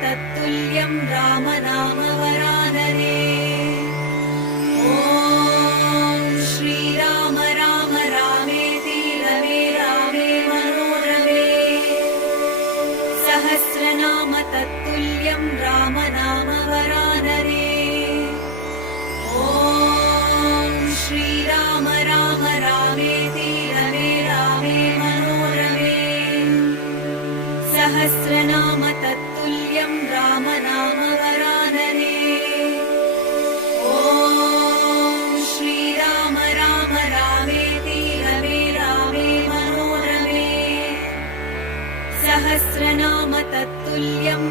तत्तुल्यं रामनाम वरानने। ॐ श्रीराम राम रामेति रमे रामे मनोरमे। सहस्रनाम तत्तुल्यं रामनाम वरानने। ॐ श्रीराम राम रामेति रमे रामे मनोरमे। सहस्रनाम तत्तुल्यं रामनाम वरानने। ॐ श्रीराम राम रामेति रमे रामे मनोरमे। सहस्रनाम तत्तुल्यं